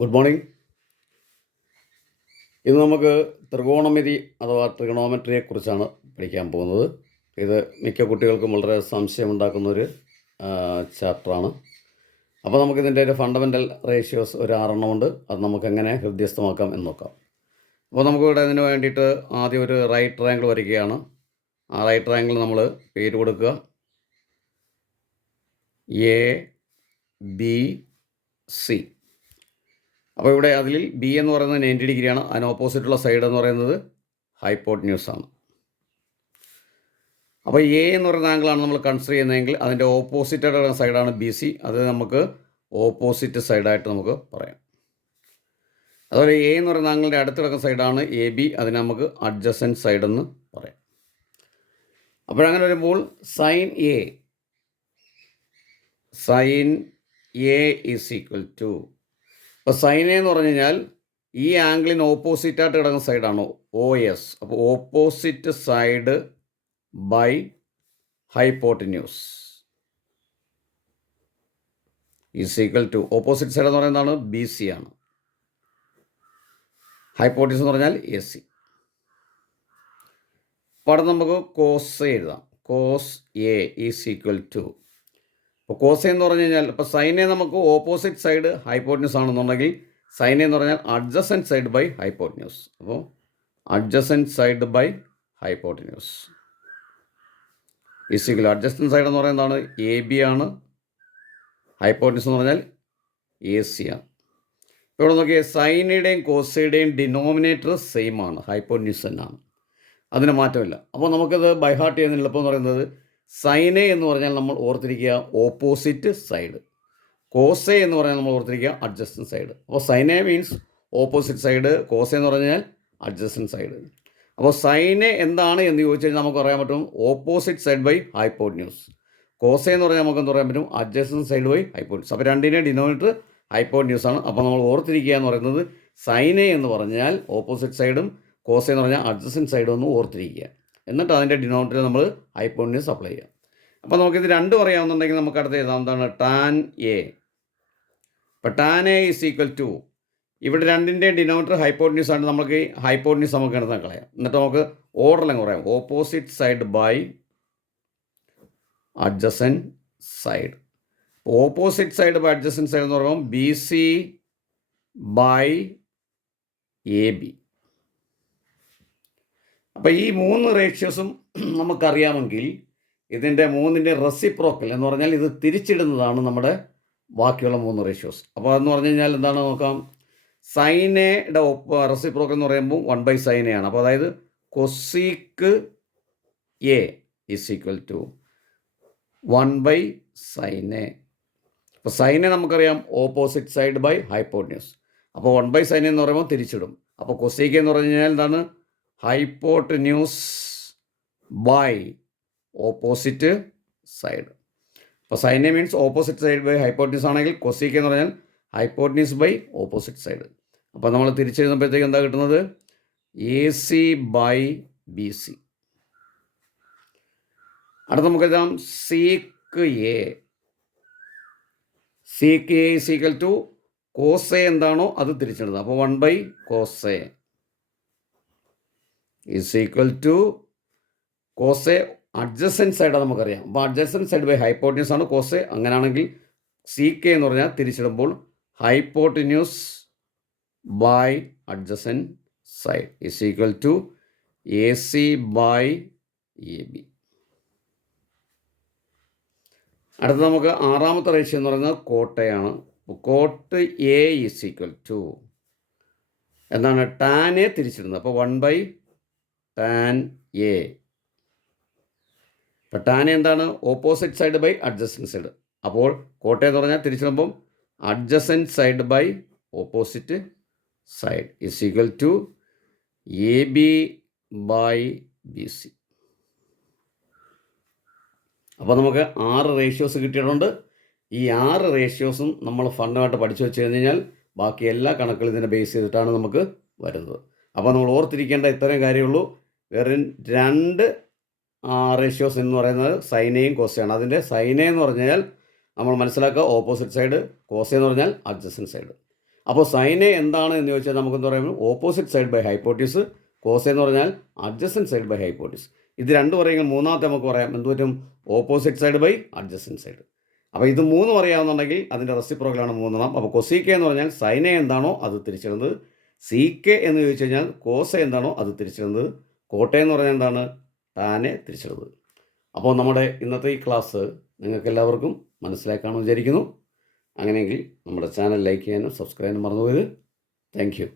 Good morning. ഇന്ന് നമുക്ക് ത്രികോണമിതി അഥവാ ട്രിഗണോമെട്രിയെ കുറിച്ചാണ് പഠിക്കാൻ പോകുന്നത്. ഇത് മിക്ക കുട്ടികൾക്കും വളരെ സംശയമുണ്ടാക്കുന്നൊരു ചാപ്റ്ററാണ്. അപ്പോൾ നമുക്കിതിൻ്റെ ഒരു ഫണ്ടമെൻ്റൽ റേഷ്യോസ് ഒരു 6 ഉണ്ട്. അത് നമുക്കെങ്ങനെ ഹൃദ്യസ്ഥമാക്കാം എന്ന് നോക്കാം. അപ്പോൾ നമുക്കിവിടെ ഇതിന് വേണ്ടിയിട്ട് ആദ്യം ഒരു റൈറ്റ് ട്രയാങ്കിൾ വരയ്ക്കുകയാണ്. ആ റൈറ്റ് ട്രയാങ്കിൾ നമ്മൾ പേര് കൊടുക്കുക എ ബി സി. അപ്പോൾ ഇവിടെ അതിൽ ബി എന്ന് പറയുന്നത് 90 ഡിഗ്രിയാണ്. അതിന് ഓപ്പോസിറ്റുള്ള സൈഡ് എന്ന് പറയുന്നത് ഹൈപ്പോട്ന്യൂസാണ്. അപ്പോൾ എ എന്ന് പറയുന്ന ആംഗിളാണ് നമ്മൾ കൺസിഡർ ചെയ്യുന്നതെങ്കിൽ അതിൻ്റെ ഓപ്പോസിറ്റായിട്ടുള്ള സൈഡാണ് ബി സി. അത് നമുക്ക് ഓപ്പോസിറ്റ് സൈഡായിട്ട് നമുക്ക് പറയാം. അതുപോലെ എ എന്ന് പറയുന്ന ആംഗിളിൻ്റെ അടുത്ത് കിടക്കുന്ന സൈഡാണ് എ ബി. അതിന് നമുക്ക് അഡ്ജസൻറ്റ് സൈഡ് എന്ന് പറയാം. അപ്പോഴങ്ങനെ വരുമ്പോൾ sine A is equal to, അപ്പോൾ സൈൻ എ എന്ന് പറഞ്ഞു കഴിഞ്ഞാൽ ഈ ആംഗിളിന് ഓപ്പോസിറ്റായിട്ട് കിടക്കുന്ന സൈഡാണോ ഒ എസ്. അപ്പോൾ opposite side by hypotenuse is equal to, opposite side എന്ന് പറയുന്നതാണ് ബി സി ആണ്. ഹൈപ്പോട്ടിന്യൂസ് എന്ന് പറഞ്ഞാൽ എ സി. അപ്പോൾ അവിടെ നമുക്ക് കോസ് എഴുതാം. Cos A is equal to, അപ്പോൾ കോസ് എന്ന് പറഞ്ഞു കഴിഞ്ഞാൽ ഇപ്പോൾ സൈൻ എ നമുക്ക് ഓപ്പോസിറ്റ് സൈഡ് ഹൈപ്പോട്ന്യൂസ് ആണെന്നുണ്ടെങ്കിൽ സൈൻ എന്ന് പറഞ്ഞാൽ അഡ്ജസൻറ്റ് സൈഡ് ബൈ ഹൈപ്പോട്ന്യൂസ്. അപ്പോൾ adjacent side by hypotenuse is equal. Adjacent side എന്ന് പറയുന്നതാണ് എ ബി ആണ്. ഹൈപ്പോട്ന്യൂസ് എന്ന് പറഞ്ഞാൽ എ സി ആണ്. ഇപ്പോൾ ഇവിടെ നോക്കിയാൽ സൈനയുടെയും കോസയുടെയും ഡിനോമിനേറ്റർ സെയിം ആണ്, ഹൈപ്പോട്ന്യൂസ് തന്നെയാണ്, അതിന് മാറ്റമില്ല. അപ്പോൾ നമുക്കത് ബൈഹാർട്ട് ചെയ്യുന്നതിന് എളുപ്പം എന്ന് പറയുന്നത് സൈൻ എ എന്ന് പറഞ്ഞാൽ നമ്മൾ ഓർത്തിരിക്കുക ഓപ്പോസിറ്റ് സൈഡ്, കോസ് എ എന്ന് പറഞ്ഞാൽ നമ്മൾ ഓർത്തിരിക്കുക അഡ്ജസ്റ്റൻറ്റ് സൈഡ്. അപ്പോൾ sine A means opposite side, cos എന്ന് പറഞ്ഞാൽ അഡ്ജസ്റ്റൻറ്റ് സൈഡ്. അപ്പോൾ സൈൻ എ എന്താണ് എന്ന് ചോദിച്ചു കഴിഞ്ഞാൽ നമുക്ക് പറയാൻ പറ്റും opposite side by hypotenuse. Cos എന്ന് പറഞ്ഞാൽ നമുക്ക് എന്ത് പറയാൻ പറ്റും അഡ്ജസ്റ്റൻറ്റ് സൈഡ് ബൈ ഹൈപ്പോട്ന്യൂസ്. അപ്പോൾ രണ്ടിൻ്റെ ഡിനോമിനേറ്റർ ഹൈപ്പോട്ന്യൂസ് ആണ്. അപ്പോൾ നമ്മൾ ഓർത്തിരിക്കുക എന്ന് പറയുന്നത് സൈൻ എ എന്ന് പറഞ്ഞാൽ ഓപ്പോസിറ്റ് സൈഡും കോസ് എന്ന് പറഞ്ഞാൽ അഡ്ജസ്റ്റൻറ്റ് സൈഡും ഒന്ന് ഓർത്തിരിക്കുക. എന്നിട്ട് അതിൻ്റെ ഡിനോമിനേറ്റർ നമ്മൾ ഹൈപ്പോട്ന്യൂസ് അപ്ലൈ ചെയ്യുക. അപ്പോൾ നമുക്കിത് രണ്ടും അറിയാവുന്നുണ്ടെങ്കിൽ നമുക്ക് അടുത്ത് എഴുതാം എന്താണ് ടാൻ എ. അപ്പോൾ tan A is equal to, ഇവിടെ രണ്ടിൻ്റെ ഡിനോമിനേറ്റർ ഹൈപ്പോട്ന്യൂസ് ആണ്. നമുക്ക് ഹൈപ്പോട്ന്യൂസ് നമുക്ക് എടുത്താൽ കളയാം. എന്നിട്ട് നമുക്ക് ഓർഡറിലും പറയാം opposite side by adjacent side. Opposite side by adjacent side എന്ന് പറയുമ്പോൾ B C by A B. അപ്പോൾ ഈ 3 റേഷ്യോസും നമുക്കറിയാമെങ്കിൽ ഇതിൻ്റെ 3ൻ്റെ റെസിപ്രോക്കൽ എന്ന് പറഞ്ഞാൽ ഇത് തിരിച്ചിടുന്നതാണ് നമ്മുടെ ബാക്കിയുള്ള 3 റേഷ്യോസ്. അപ്പോൾ അതെന്ന് പറഞ്ഞു കഴിഞ്ഞാൽ എന്താണ് നോക്കാം. സൈനയുടെ റെസിപ്രോക്കൽ എന്ന് പറയുമ്പോൾ 1/sin A ആണ്. അപ്പോൾ അതായത് cosec A is equal to 1/sin A. അപ്പോൾ സൈൻ എ നമുക്കറിയാം ഓപ്പോസിറ്റ് സൈഡ് ബൈ ഹൈപ്പോട്ന്യൂസ്. അപ്പോൾ 1/sin A എന്ന് പറയുമ്പോൾ തിരിച്ചിടും. അപ്പോൾ കൊസീക്ക് എന്ന് പറഞ്ഞു കഴിഞ്ഞാൽ എന്താണ് ഹൈപ്പോട്ന്യൂസ് ബൈ ഓപ്പോസിറ്റ് സൈഡ്. അപ്പോൾ sine A means opposite side by hypotenuse ആണെങ്കിൽ കൊസീക്ക് എന്ന് പറഞ്ഞാൽ ഹൈപ്പോട്ന്യൂസ് ബൈ ഓപ്പോസിറ്റ് സൈഡ്. അപ്പോൾ നമ്മൾ തിരിച്ചെഴുതുമ്പോഴത്തേക്ക് എന്താ കിട്ടുന്നത് A C by B C. അടുത്ത നമുക്ക് എഴുതാം sec A. Sec A is equal to cos A എന്താണോ അത് തിരിച്ചെഴുതാം. അപ്പോൾ 1/cos A is equal to cos A adjacent side നമുക്കറിയാം. അപ്പോൾ അഡ്ജസൻറ്റ് സൈഡ് ബൈ ഹൈപ്പോട്ന്യൂസ് ആണ് കോസ് എ. അങ്ങനെയാണെങ്കിൽ സീക്ക് എന്ന് പറഞ്ഞാൽ തിരിച്ചിടുമ്പോൾ hypotenuse by adjacent side is equal to A C by A B. അടുത്ത നമുക്ക് 6ാമത്തെ റേഷ്യോ എന്ന് പറയുന്നത് കോട്ടയാണ്. Cot A is equal to എന്താണ് ടാൻ എ തിരിച്ചിടുന്നത്. അപ്പോൾ 1/tan A. അപ്പോൾ ടാൻ എന്താണ് opposite side by adjacent side. അപ്പോൾ കോട്ടയം എന്ന് പറഞ്ഞാൽ തിരിച്ചിടുമ്പം adjacent side by opposite side is equal to A B by B C. അപ്പോൾ നമുക്ക് 6 റേഷ്യോസ് കിട്ടിയിട്ടുണ്ട്. ഈ 6 റേഷ്യോസും നമ്മൾ ഫണ്ടമായിട്ട് പഠിച്ചു വെച്ച് കഴിഞ്ഞാൽ ബാക്കി എല്ലാ കണക്കുകളും ഇതിനെ ബേസ് ചെയ്തിട്ടാണ് നമുക്ക് വരുന്നത്. അപ്പോൾ നമ്മൾ ഓർത്തിരിക്കേണ്ട ഇത്രയും കാര്യമുള്ളൂ. വെറും 2 റേഷ്യോസ് എന്ന് പറയുന്നത് സൈനയും കോസയാണ്. അതിൻ്റെ സൈന എന്ന് പറഞ്ഞാൽ നമ്മൾ മനസ്സിലാക്കുക ഓപ്പോസിറ്റ് സൈഡ്, കോസ എന്ന് പറഞ്ഞാൽ അഡ്ജസൻറ്റ് സൈഡ്. അപ്പോൾ സൈൻ എ എന്താണ് എന്ന് ചോദിച്ചാൽ നമുക്കെന്ന് പറയുമ്പോൾ ഓപ്പോസിറ്റ് സൈഡ് ബൈ ഹൈപ്പോട്ടീസ്, കോസ് എന്ന് പറഞ്ഞാൽ അഡ്ജസൻറ്റ് സൈഡ് ബൈ ഹൈപ്പോട്ടീസ്. ഇത് രണ്ട് പറയുമെങ്കിൽ മൂന്നാമത്തെ നമുക്ക് പറയാം എന്ത് പറ്റും? Opposite side by adjacent side. അപ്പോൾ ഇത് മൂന്നും അറിയാവുന്നുണ്ടെങ്കിൽ അതിൻ്റെ റെസിപ്രോക്കലാണ് മൂന്നെണ്ണം. അപ്പോൾ കൊസീക്ക എന്ന് പറഞ്ഞാൽ സൈൻ എ എന്താണോ അത് തിരിച്ചിടുന്നത്, സി കെ എന്ന് ചോദിച്ചു കഴിഞ്ഞാൽ കോസ് എന്താണോ അത് തിരിച്ചിടുന്നത്, കോട്ടെ എന്ന് പറഞ്ഞാൽ എന്താണ്? ടാനെ തിരിച്ചിടുന്നത്. അപ്പോൾ നമ്മുടെ ഇന്നത്തെ ഈ ക്ലാസ് നിങ്ങൾക്ക് എല്ലാവർക്കും മനസ്സിലാക്കാമെന്ന് വിചാരിക്കുന്നു. അങ്ങനെയെങ്കിൽ നമ്മുടെ ചാനൽ ലൈക്ക് ചെയ്യാനും സബ്സ്ക്രൈബ് ചെയ്യാനും മറന്നുപോയത്. Thank you.